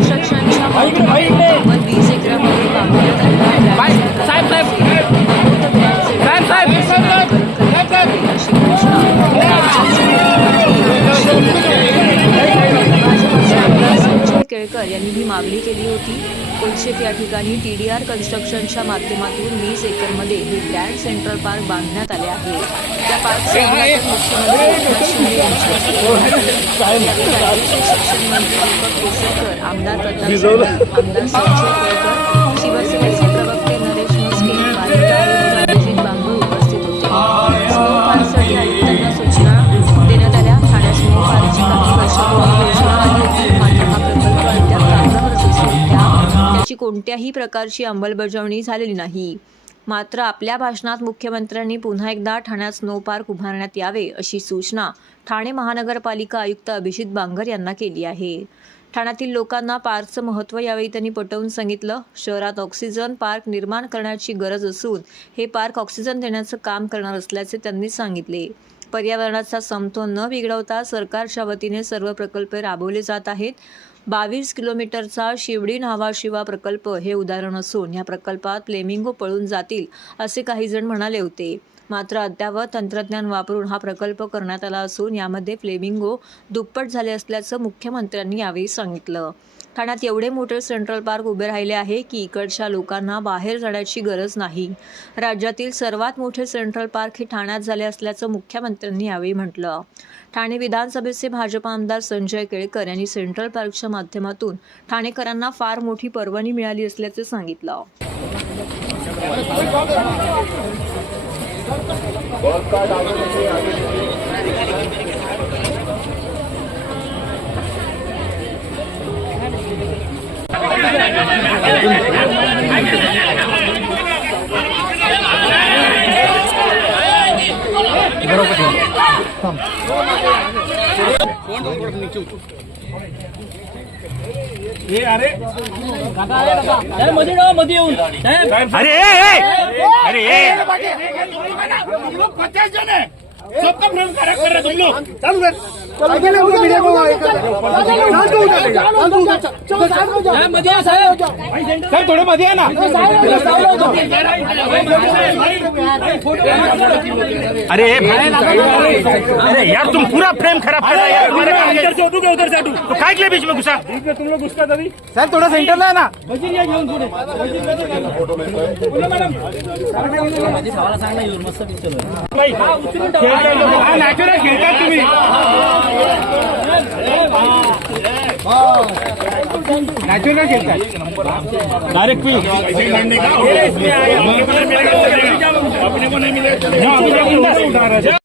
कन्स्ट्रक्शनच्या माध्यमातून 20 एकरामध्ये बांधण्यात आलेल्या अशी घोषणा संजय केळकर यांनी ही मागणी केली होती. कोलशेत या ठिकाणी TDR कन्स्ट्रक्शनच्या माध्यमातून 20 एकरमध्ये हे ग्रँड सेंट्रल पार्क बांधण्यात आले आहे. त्या पार्कचे उद्घाटन मुख्यमंत्री एकनाथ शिंदे यांच्या शिक्षण मंत्री दीपक केसरकर, आमदार प्रताप सरनाईक, आमदार संजय केळकर, शिवसेनेचे प्रवक्ते नरेश म्हस्के, पालिका आयुक्त अभिजित बांगर उपस्थित होते. स्नो पार्कसाठी आयुक्तांना सूचना देण्यात आल्या. ठाण्यात स्नो पार्कची काही वर्षापूर्वी योजना आली होती, मात्र हा प्रकल्प अद्याप कागदावर असून त्याची कोणत्याही प्रकारची अंमलबजावणी झालेली नाही. मात्र आपल्या भाषणात मुख्यमंत्र्यांनी पुन्हा एकदा ठाण्यात स्नो पार्क उभारण्यात यावे अशी सूचना ठाणे महानगरपालिका आयुक्त अभिजित बांगर यांना केली आहे. ठाण्यातील लोकांना पार्कचं महत्त्व यावेळी त्यांनी पटवून सांगितलं. शहरात ऑक्सिजन पार्क निर्माण करण्याची गरज असून हे पार्क ऑक्सिजन देण्याचं काम करणार असल्याचे त्यांनी सांगितले. पर्यावरणाचा समतोल न बिघडवता सरकारच्या वतीने सर्व प्रकल्प राबवले जात आहेत. 22 किलोमीटरचा शिवडी न्हावा प्रकल्प हे उदाहरण असून या प्रकल्पात फ्लेमिंगो पळून जातील असे काही जण म्हणाले होते. मात्र अद्यावत तंत्रज्ञान वापरून हा प्रकल्प करण्यात आला असून यामध्ये फ्लेमिंगो दुप्पट झाले असल्याचं मुख्यमंत्र्यांनी यावेळी सांगितलं. ठाण्यात एवढे मोठे सेंट्रल पार्क उभे राहिले आहे की इकडच्या लोकांना बाहेर जाण्याची गरज नाही. राज्यातील सर्वात मोठे सेंट्रल पार्क हे ठाण्यात झाले असल्याचं मुख्यमंत्र्यांनी यावेळी म्हटलं. ठाणे विधानसभेचे भाजप आमदार संजय केळकर यांनी सेंट्रल पार्कच्या माध्यमातून ठाणेकरांना फार मोठी पर्वणी मिळाली असल्याचे सांगितलं. मध्ये येऊन लोग 50 जन है, सबका फ्रेम कर रहे तुम लोग. चालू कर सर, थोडे मध्ये आहे ना. अरे यार तुम पूरा फ्रेम खराब कर रहे यार. इधर से उधर उधर से हटू. तो काय के लिए बीच में घुसा? बीच में तुम लोग घुसका तभी. सर थोड़ा सेंटर है ना. घेऊन पुढे नॅचरल खेळतात तुम्ही. नॅचरल खेळतात डायरेक्ट अपने को नहीं मिलेगा.